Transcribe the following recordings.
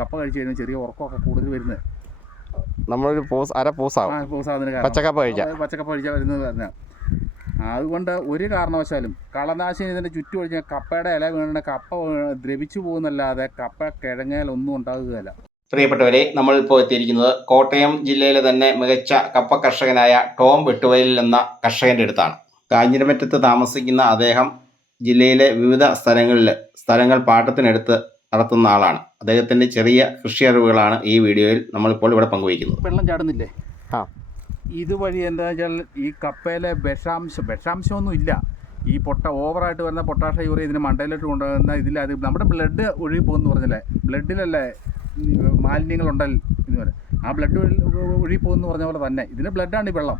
കപ്പ കഴിച്ചു കഴിഞ്ഞാൽ ചെറിയ ഉറക്കമൊക്കെ കൂടുതൽ വരുന്നത്. നമ്മളൊരു പോസ് അര പോസാവും. പച്ചക്കപ്പ കഴിക്കാം പച്ചക്കപ്പ കഴിച്ചാൽ വരുന്നത് പറഞ്ഞാൽ അതുകൊണ്ട് ഒരു കാരണവശാലും കളനാശിനി ഇതിന്റെ ചുറ്റും ഒഴിഞ്ഞാൽ കപ്പയുടെ ഇല വീണ കപ്പ ദ്രവിച്ചു പോകുന്നല്ലാതെ കപ്പ കിഴങ്ങാൽ ഒന്നും ഉണ്ടാകുകയല്ല. പ്രിയപ്പെട്ടവരെ നമ്മൾ ഇപ്പോൾ എത്തിയിരിക്കുന്നത് കോട്ടയം ജില്ലയിലെ തന്നെ മികച്ച കപ്പ കർഷകനായ ടോം വെട്ടുവയലിൽ എന്ന കർഷകന്റെ അടുത്താണ്. കാഞ്ഞിരമറ്റത്ത് താമസിക്കുന്ന അദ്ദേഹം ജില്ലയിലെ വിവിധ സ്ഥലങ്ങളിൽ സ്ഥലങ്ങൾ പാട്ടത്തിനെടുത്ത് നടത്തുന്ന ആളാണ്. അദ്ദേഹത്തിന്റെ ചെറിയ കൃഷി അറിവുകളാണ് ഈ വീഡിയോയിൽ നമ്മളിപ്പോൾ ഇവിടെ പങ്കുവയ്ക്കുന്നത്. വെള്ളം ചാടുന്നില്ലേ? ആ. ഇതുവഴി എന്താ വെച്ചാൽ ഈ കപ്പയിലെ വിഷാംശം വിഷാംശമൊന്നും ഇല്ല. ഈ പൊട്ട ഓവറായിട്ട് വരുന്ന പൊട്ടാഷ യൂറിയ ഇതിന് മണ്ടയിലോട്ട് കൊണ്ടുവന്ന ഇതിൽ അത് നമ്മുടെ ബ്ലഡ് ഒഴുകി പോകുന്നു പറഞ്ഞല്ലേ? ബ്ലഡിലല്ലേ മാലിന്യങ്ങൾ മാലിന്യങ്ങളുണ്ടല്ലോ എന്ന് പറയാം ആ ബ്ലഡ് ഒഴുകി പോകുന്നു പറഞ്ഞ പോലെ തന്നെ. ഇതിന് ബ്ലഡാണ് ഈ വെള്ളം.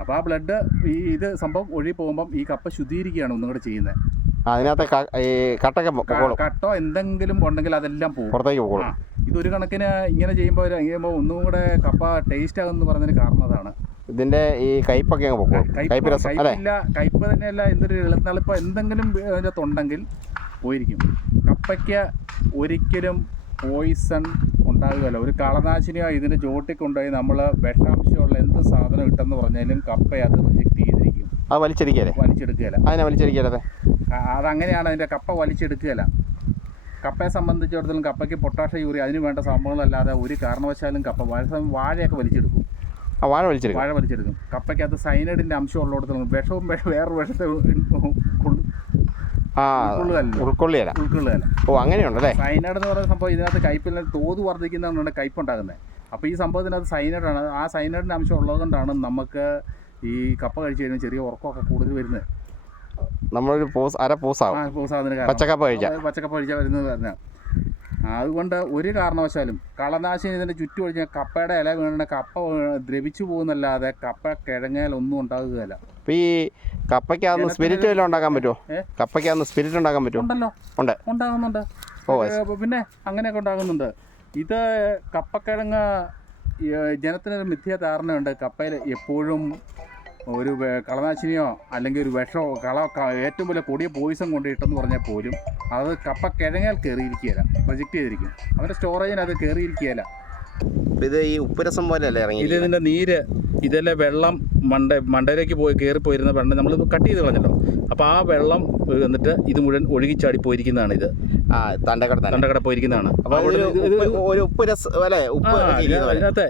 അപ്പോൾ ആ ബ്ലഡ് ഈ ഇത് സംഭവം ഒഴുകി പോകുമ്പം ഈ കപ്പ ശുദ്ധീകരിക്കുകയാണ് ഒന്നും കൂടെ ചെയ്യുന്നത്. അതിനകത്ത് ഈ കട്ടൊക്കെ പൊക്കോളും. കട്ടോ എന്തെങ്കിലും ഉണ്ടെങ്കിൽ അതെല്ലാം പോകും. പുറത്തേക്ക് പൊക്കോളും ആ, ഇതൊരു കണക്കിന് ഇങ്ങനെ ചെയ്യുമ്പോൾ ചെയ്യുമ്പോൾ ഒന്നും കൂടെ കപ്പ ടേസ്റ്റ് ആകുമെന്ന് പറഞ്ഞതിന് കാരണം അതാണ്. ഇതിന്റെ ഈ കയ്പൊക്കെ അങ്ങ് പൊക്കോളും. കയ്പ് രസം അല്ലേ? കയ്പ് തന്നെയല്ല എന്തൊരു എളുത്തളിപ്പ എന്തെങ്കിലും അതിന്റെ തൊണ്ടെങ്കിൽ പോയിരിക്കും. കപ്പയ്ക്ക് ഒരിക്കലും പോയിസൺ ഉണ്ടാകുമല്ലോ ഒരു കളനാശിനിയോ ഇതിന് ചോട്ടി കൊണ്ടുപോയി നമ്മൾ വിഷാംശമുള്ള എന്ത് സാധനം ഇട്ടെന്ന് പറഞ്ഞാലും കപ്പ അത് റിജക്റ്റ് ചെയ്തിരിക്കും. അത് വലിച്ചെടുക്കുകയല്ലേ? വലിച്ചെടുക്കുകയല്ലേ. അതിനെ വലിച്ചെടുക്കരുത് ആ- അതങ്ങനെയാണ് അതിന്റെ കപ്പ വലിച്ചെടുക്കുകയല്ല. കപ്പയെ സംബന്ധിച്ചിടത്തോളം കപ്പയ്ക്ക് പൊട്ടാഷ യൂറിയ അതിന് വേണ്ട സംഭവങ്ങളല്ലാതെ ഒരു കാരണവശാലും കപ്പ വാഴ വാഴയൊക്കെ വലിച്ചെടുക്കും. വാഴ വലിച്ചെടുക്കും? വാഴ വലിച്ചെടുക്കും. കപ്പയ്ക്കകത്ത് സൈനൈഡിന്റെ അംശം ഉള്ളിടത്തോളം വിഷവും വേറെ വേറൊരു വിഷത്തെ ഉൾക്കൊള്ളുകയല്ല. ഉൾക്കൊള്ളിയല്ല ഉൾക്കൊള്ളുകയല്ല. ഓ അങ്ങനെയുണ്ടല്ലേ? സൈനൈഡ് എന്ന് പറയുന്ന സംഭവം ഇതിനകത്ത് കയ്പിൽ തോത് വർദ്ധിക്കുന്നതാണ് കയ്പ് ഉണ്ടാകുന്നത് അപ്പോൾ ഈ സംഭവത്തിനകത്ത് സൈനൈഡാണ്. ആ സൈനൈഡിന്റെ അംശം ഉള്ളതുകൊണ്ടാണ് നമുക്ക് ഈ കപ്പ കഴിച്ച് കഴിയുമ്പോൾ ചെറിയ ഉറക്കമൊക്കെ കൂടുതൽ വരുന്നത്. നമ്മളൊരു പോസ് അര പൂസാവും. പച്ചക്കപ്പ കഴിക്കാം പച്ചക്കപ്പ കഴിക്കാൻ വരുന്നത് പറഞ്ഞാൽ അതുകൊണ്ട് ഒരു കാരണവശാലും കളനാശിനി ഇതിന്റെ ചുറ്റും ഒഴിഞ്ഞാൽ കപ്പയുടെ ഇല വീണ കപ്പ ദ്രവിച്ചു പോകുന്നല്ലാതെ കപ്പ കിഴങ്ങാൽ ഒന്നും ഉണ്ടാകുകയല്ല. അപ്പൊ ഈ കപ്പയ്ക്കകത്ത് സ്പിരിറ്റ് വല്ലതും ഉണ്ടാക്കാൻ പറ്റുമോ? കപ്പയ്ക്കകത്ത് സ്പിരിറ്റ് ഉണ്ടാക്കാൻ പറ്റുമോ ഉണ്ടല്ലോ. ഉണ്ട്. ഉണ്ടാകുന്നുണ്ട്. ഓ പിന്നെ അങ്ങനെയൊക്കെ ഉണ്ടാകുന്നുണ്ട്. ഇത് കപ്പക്കിഴങ്ങ് ജനത്തിനൊരു മിഥ്യ ധാരണയുണ്ട്. കപ്പയിൽ എപ്പോഴും ഒരു കളനാശിനിയോ അല്ലെങ്കിൽ ഒരു വിഷമോ കള ഏറ്റവും വലിയ കൊടിയ പോയിസൺ കൊണ്ടിട്ടെന്ന് പറഞ്ഞാൽ പോലും അത് കപ്പ കിഴങ്ങാൽ കയറിയിരിക്കുകയില്ല പ്രൊജക്റ്റ് ചെയ്തിരിക്കും അവരുടെ സ്റ്റോറേജിന് അത് കയറിയിരിക്കുകയില്ല ഇത് ഈ ഉപ്പരസം പോലെ അല്ലേ ഇറങ്ങി ഇത് ഇതിന്റെ നീര് ഇതിലെ വെള്ളം മണ്ട മണ്ടയിലേക്ക് പോയി കയറിപ്പോയിരുന്ന വെള്ളം നമ്മൾ കട്ട് ചെയ്ത് കളഞ്ഞല്ലോ അപ്പോൾ ആ വെള്ളം എന്നിട്ട് ഇത് മുഴുവൻ ഒഴുകിച്ചാടി പോയിരിക്കുന്നതാണ് ഇത് ആ തണ്ടക്കട തണ്ടക്കട പോയിരിക്കുന്നതാണ് അപ്പോൾ ഉപ്പ്- ഒരു ഉപ്പുരസം അല്ലേ ഉപ്പ് അതിനകത്തെ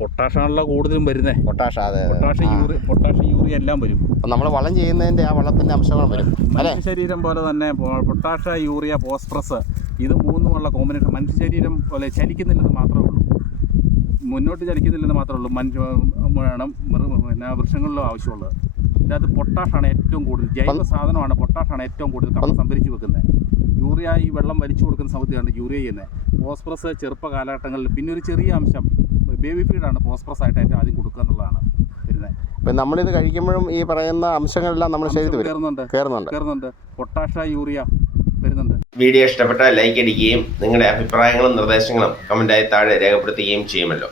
പൊട്ടാഷാണല്ലോ കൂടുതലും വരുന്നത് പൊട്ടാഷ അതെ പൊട്ടാഷ യൂറി പൊട്ടാഷ യൂറിയ എല്ലാം വരും. അപ്പം നമ്മൾ വളം ചെയ്യുന്നതിന്റെ ആ വളത്തിന്റെ അംശങ്ങൾ വരും മനുഷ്യ ശരീരം പോലെ തന്നെ പൊട്ടാഷ യൂറിയ ഫോസ്ഫറസ് ഇത് മൂന്നുമുള്ള കോമ്പിനേഷൻ മനുഷ്യ ശരീരം പോലെ ചലിക്കുന്നില്ലെന്ന് മാത്രമേ ഉള്ളൂ. മുന്നോട്ട് ചലിക്കുന്നില്ലെന്ന് മാത്രമേ ഉള്ളൂ. മനുഷ്യ വേണം പിന്നെ വൃക്ഷങ്ങളിലും ആവശ്യമുള്ളത്. ഇതിനകത്ത് പൊട്ടാഷാണ് ഏറ്റവും കൂടുതൽ. ജൈവ സാധനമാണ് പൊട്ടാഷാണ് ഏറ്റവും കൂടുതൽ കപ്പ സംഭരിച്ചു വെക്കുന്നത്. യൂറിയ ഈ വെള്ളം വലിച്ചു കൊടുക്കുന്ന സമയത്താണ് യൂറിയ ചെയ്യുന്നത് ഫോസ്ഫറസ് ചെറുപ്പ കാലഘട്ടങ്ങളിൽ പിന്നെ ഒരു ചെറിയ അംശം ബേബി ഫീഡാണ് ഫോസ്ഫറസ് ആയിട്ട് ഏറ്റവും ആദ്യം കൊടുക്കുക എന്നുള്ളതാണ് വരുന്നത്. അപ്പൊ നമ്മളിത് കഴിക്കുമ്പോഴും ഈ പറയുന്ന അംശങ്ങളെല്ലാം നമ്മൾ ശരീരത്തിൽ കയറുന്നുണ്ട് കയറുന്നുണ്ട് കയറുന്നുണ്ട് പൊട്ടാഷ യൂറിയ വരുന്നുണ്ട്. വീഡിയോ ഇഷ്ടപ്പെട്ടാൽ ലൈക്ക് അടിക്കുകയും നിങ്ങളുടെ അഭിപ്രായങ്ങളും നിർദ്ദേശങ്ങളും കമന്റായി താഴെ രേഖപ്പെടുത്തുകയും ചെയ്യുമല്ലോ.